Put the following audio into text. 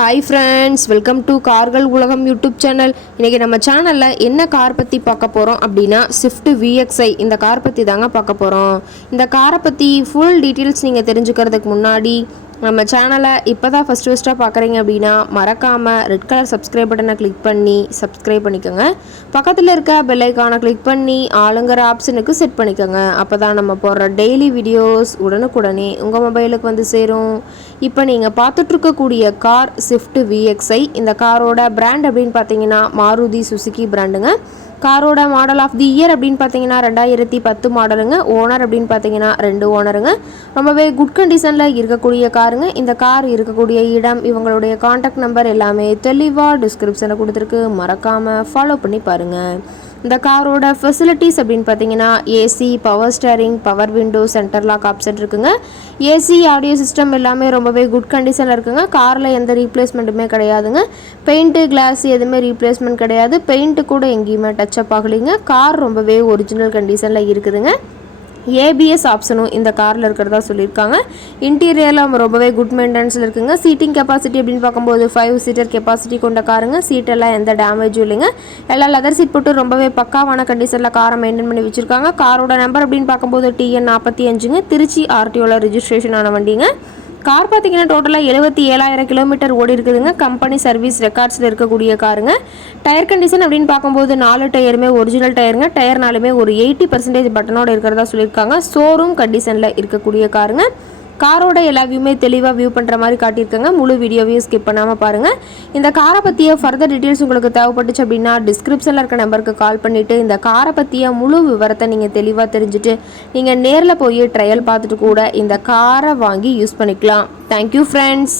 Hi friends, welcome to கார்கள் உலகம் YouTube channel. இன்றைக்கி நம்ம சேனலில் என்ன கார் பற்றி பார்க்க போகிறோம் அப்படின்னா ஸ்விஃப்ட் VXi இந்த கார் பற்றி தாங்க பார்க்க போகிறோம். இந்த காரை பற்றி ஃபுல் டீட்டெயில்ஸ் நீங்கள் தெரிஞ்சுக்கிறதுக்கு முன்னாடி நம்ம சேனலை இப்போ தான் ஃபஸ்ட்டாக பார்க்குறீங்க அப்படின்னா மறக்காமல் ரெட் கலர் சப்ஸ்கிரைப் பட்டனை கிளிக் பண்ணி சப்ஸ்கிரைப் பண்ணிக்கோங்க. பக்கத்தில் இருக்க பெல் ஐக்கானை கிளிக் பண்ணி ஆளுங்கிற ஆப்ஷனுக்கு செட் பண்ணிக்கோங்க. அப்போ தான் நம்ம போடுற டெய்லி வீடியோஸ் உடனுக்குடனே உங்கள் மொபைலுக்கு வந்து சேரும். இப்போ நீங்கள் பார்த்துட்ருக்கக்கூடிய கார் ஸ்விஃப்ட் VXi. இந்த காரோட பிராண்ட் அப்படின்னு பார்த்தீங்கன்னா மாருதி சுசுகி பிராண்டுங்க. காரோட மாடல் ஆஃப் தி இயர் அப்படின்னு பார்த்தீங்கன்னா 2010 மாடலுங்க. ஓனர் அப்படின்னு பார்த்தீங்கன்னா 2 ஓனருங்க. ரொம்பவே குட் கண்டிஷனில் இருக்கக்கூடிய காருங்க. இந்த கார் இருக்கக்கூடிய இடம், இவங்களுடைய காண்டாக்ட் நம்பர் எல்லாமே தெளிவாக டிஸ்கிரிப்ஷனில் கொடுத்துருக்கு. மறக்காமல் ஃபாலோ பண்ணி பாருங்கள். இந்த காரோட ஃபெசிலிட்டிஸ் அப்படின்னு பார்த்தீங்கன்னா AC, power steering, power window, centre lock option இருக்குங்க. ஏசி, ஆடியோ சிஸ்டம் எல்லாமே ரொம்பவே குட் கண்டிஷனில் இருக்குங்க. காரில் எந்த ரீப்ளேஸ்மெண்ட்டுமே கிடையாதுங்க. பெயிண்ட்டு, கிளாஸ் எதுவுமே ரீப்ளேஸ்மெண்ட் கிடையாது. பெயிண்ட்டு கூட எங்கேயுமே டச்சப் ஆகலைங்க. கார் ரொம்பவே ஒரிஜினல் கண்டிஷனில் இருக்குதுங்க. ஏபிஎஸ் ஆப்ஷனும் இந்த காரில் இருக்கிறதா சொல்லியிருக்காங்க. இன்டீரியரில் ரொம்பவே குட் மெயின்டெனன்ஸில் இருக்குங்க. சீட்டிங் கெப்பாசிட்டி அப்படின்னு பார்க்கும்போது 5 சீட்டர் கெப்பாசிட்டி கொண்ட காருங்க. சீட்டெல்லாம் எந்த டேமேஜும் இல்லைங்க. எல்லாம் லெதர் சீட் போட்டு ரொம்பவே பக்காவான கண்டிஷனில் காரை மெயின்டைன் பண்ணி வச்சுருக்காங்க. காரோட நம்பர் அப்படின்னு பார்க்கும்போது TN 45ங்க. திருச்சி RTOவில் ரிஜிஸ்ட்ரேஷன் ஆன வண்டிங்க. கார் பார்த்தீங்கன்னா டோட்டலாக 77,000 கிலோமீட்டர் ஓடி இருக்குதுங்க. கம்பெனி சர்வீஸ் ரெக்கார்ட்ஸில் இருக்கக்கூடிய காருங்க. டயர் கண்டிஷன் அப்படின்னு பார்க்கும்போது 4 டயருமே ஒரிஜினல் டயருங்க. டயர்னாலுமே ஒரு 80% பட்டனோட இருக்கிறதா சொல்லியிருக்காங்க. ஷோரூம் கண்டிஷனில் இருக்கக்கூடிய காருங்க. காரோட எல்லா வியூமே தெளிவாக வியூ பண்ணுற மாதிரி காட்டியிருக்காங்க. முழு வீடியோவையும் ஸ்கிப் பண்ணாமல் பாருங்கள். இந்த காரை பற்றிய ஃபர்தர் டீட்டெயில்ஸ் உங்களுக்கு தேவைப்பட்டுச்சு அப்படின்னா டிஸ்கிரிப்ஷனில் இருக்க நம்பருக்கு கால் பண்ணிவிட்டு இந்த காரை பற்றிய முழு விவரத்தை நீங்கள் தெளிவாக தெரிஞ்சுட்டு நீங்கள் நேரில் போய் ட்ரையல் பார்த்துட்டு கூட இந்த காரை வாங்கி யூஸ் பண்ணிக்கலாம். Thank you friends.